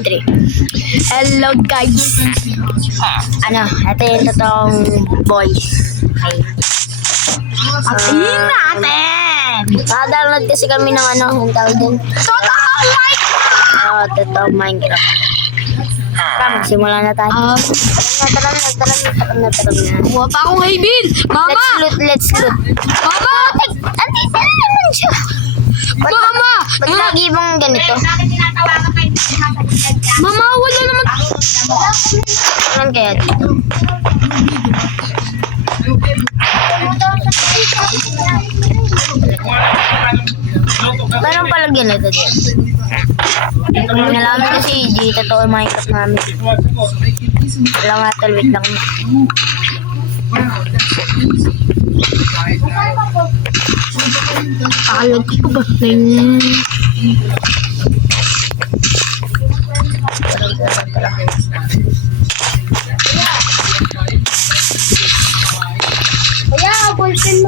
3. Hello guys. Ito yung totoong voice. Okay. Patayin natin. Naka-download kasi kami ng ang tawag din. Totoong Minecraft. Totoong Minecraft. Magsimula na tayo. Tara na. Huwag pa akong haybin! Mama! Let's loot. Mama! Andito na naman siya. Mama! Ba't lagi bang ganito? Mama, wala naman. Ano kaya dito? Meron pala ganito dito. Nalaman ko si EJ, totoo Minecraft namin. Wala nga tal, wait lang. Alam ko ba na yun?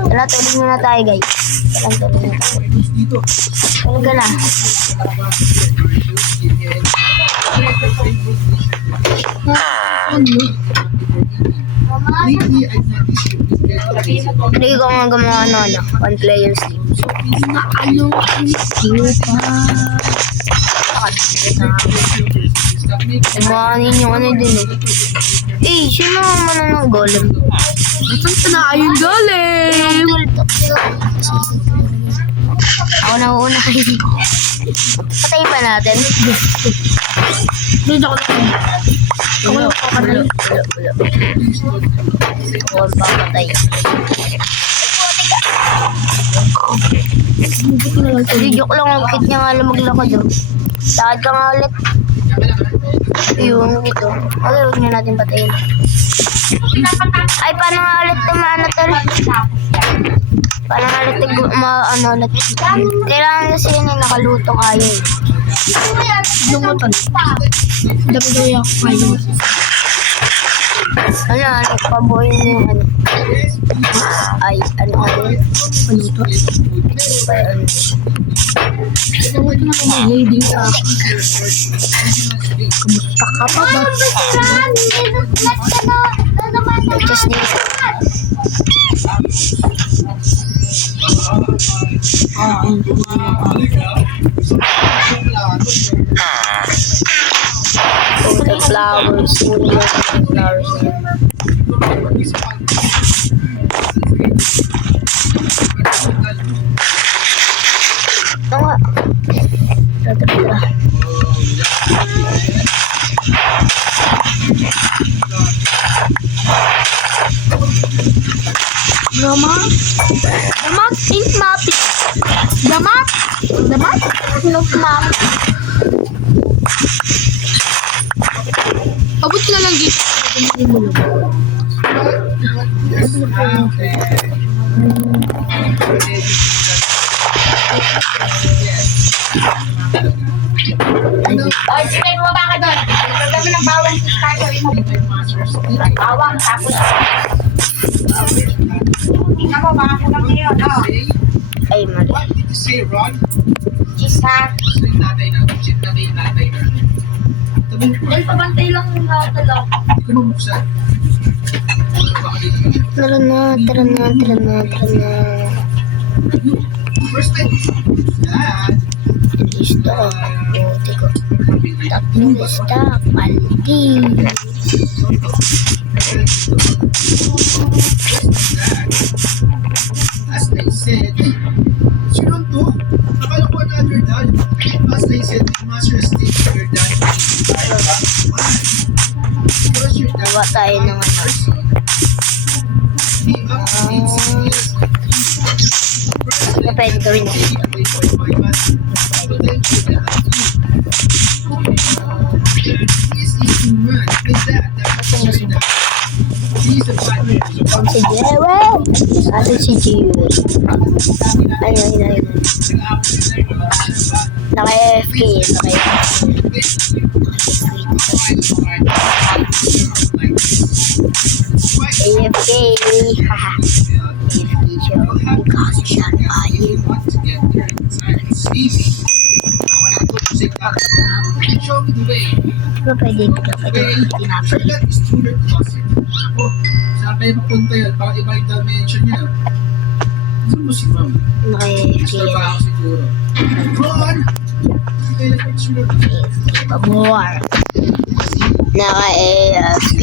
Tara, tuloy muna tayo guys. Tulog ka na. Hindi ko nga gumawa one player sleep. Gumawanin yung din eh. Eh, sino naman ng golem? Saan na ayun galing? Ako na uuna kayo. Patayin pa natin. Dito ko lang. Wala. Ako ang papatay. Joke lang ang kit niya nga lumaglakad doon. Lakad ka nga ulit. Yung ito. Huwag niya natin patayin. Ay, paano nga ulit tumana tol? Paano nga ulit ulit? Kailangan kasi yun yung nakaluto kayo eh. Lumutan. Dagdag ako kayo. Pabuhin mo yung Ay, ano yun? Ano to? Huwag na ako mag-leading sa akin. Kamusta ka pa ba? Just dito. Hindi The flowers. Tama. Tara. Damat ain't mapping. Damat? Not map. Abot na lang dito. Oy, sige, bumaba ka doon. Lagyan mo ng bawang sa starter mo. Bawang, tapos. Tingnan mo, baka ko lang ngayon, no? Ay, mali. Cheese, ha? Dahil pabantay lang yung nakatalaw. Tara na. Listo. Buti ko. Tatlong stock. Paldi. As they said, sino to? Akala ko another dad. As they said, master stick your dad. What's your dad? Gawa tayo ng Ano pwede gawin dito? Si Jewe! Asan si Jewe? Ayun. Naka-FK. AFK. Haha. AFK siya. Kasi siya ayun. Show me the way. Pero pwede tinapay. Sure that is true to kasi. Ako, saan kayo mapunta yun? Baka iba yung dimension niya. Saan mo si ma'am? Gusto ba ako siguro? Ron! Kaya nag-sure. Pabuwar. Naka-AFK.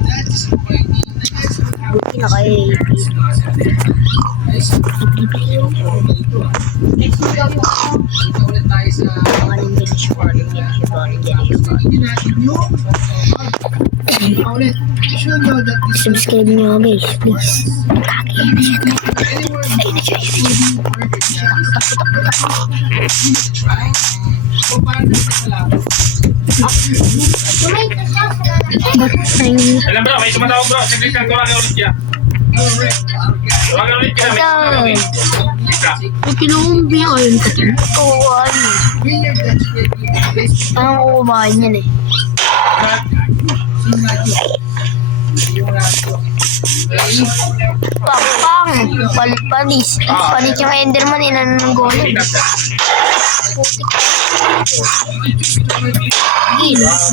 That's disappointing. Buti naka-AFK. Next week daw yung Ulit tayo sa ulit. You should know that this Subscribe nyo guys, please. anywhere in the try. O paano sa labo? Alam bro, may tumatawag bro. Saglit lang, tawagan ulit siya. Tawagan ulit siya. May tumatawag ulit. Isa. May kinumbi ako yun. Kukuhaan yun. Winner that will be the best. Anong kukuhaan yan eh? Sino nga yun? Yung radyo. Pakpang! Palis. Palit yung Enderman, inanon ng golem.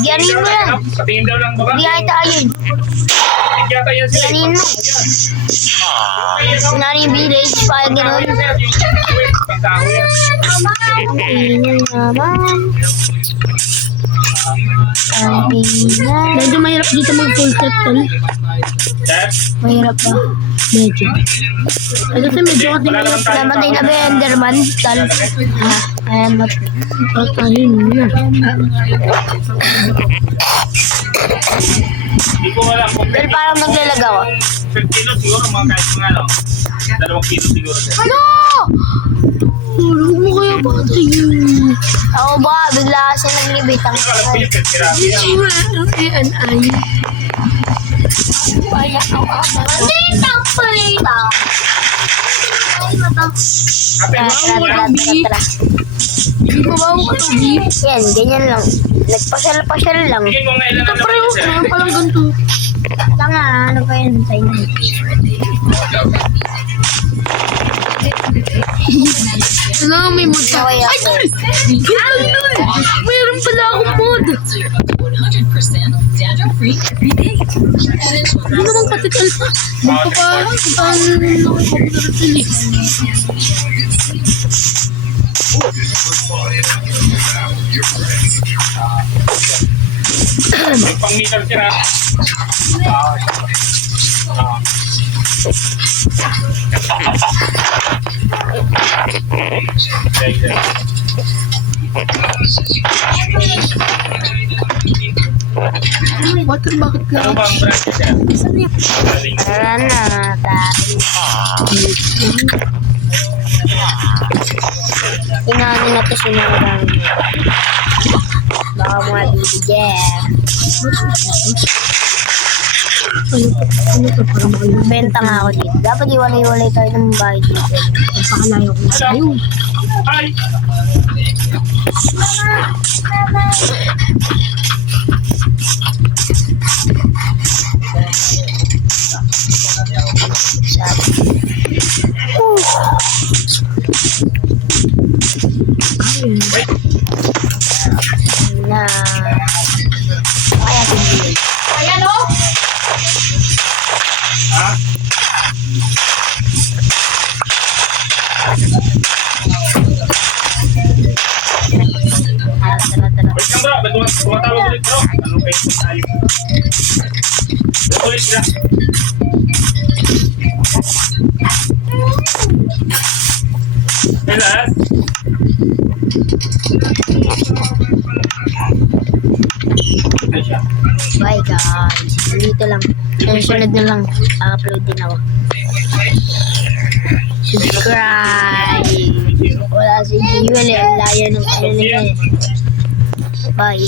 Giyanin mo yan. Patingin daw lang baka. Biyahe tayo yun. Yata yan sila. Giyanin mo. Sinari village, parang gano'n. Pagtao yan. Ingay naman. Ang ingay. Medyo mahirap dito mag-full set, tol. Sir? Mahirap ba? Medyo. Kasi medyo kasi Wala naman tayo. Namatay na ba yung Enderman? Tal. Ayan ba? patayin na. Hindi ko alam kung Pero parang naglalagaw. 10 kilo siguro mga kahit mga ano. 2 kilo siguro. Sir. Ano? Huwag mo kaya patayin. Ako ba? Bigla kasi naglibit ang Alam ko yung pagkirabi yan. Iwa ang AI. Tara. Hindi pa ba ako katubi? Yan, ganyan lang. Nagpasyal-pasyal lang. Tingin mo nga ilan Ito ang pa naman rin, sir. kaya palang ganito. Tanga, ano pa yun sa inyo? Ano, may mod pa. Okay, Ay, okay. sorry! Mayroon pala akong mod. 100% dandruff-free every day. Hindi naman katikal pa. Hindi pa paano nakipag-turtle eh. May pang-meter sila. Water bakit Ano lang? ba ang brand sir? Galing. Tara na, tayo. Inanin na to sinurang. Baka mga bibigyan. Ano to para makalimutan? Benta nga ako dito. Dapat iwalay-walay tayo ng bahay dito. Napakalayo ko na tayo. Hi! Na. Kaya hindi. Ayan o. Ha? Tara. Wait lang bro, ba't tumatawag ulit bro? Ano kayo tayo? Ulit sila. Pilas? Ay siya. Bye guys. Dito lang. Sunod na lang. Upload din ako. Subscribe. Wala si Jewel eh. Ang layo ng ano niya eh. Bye.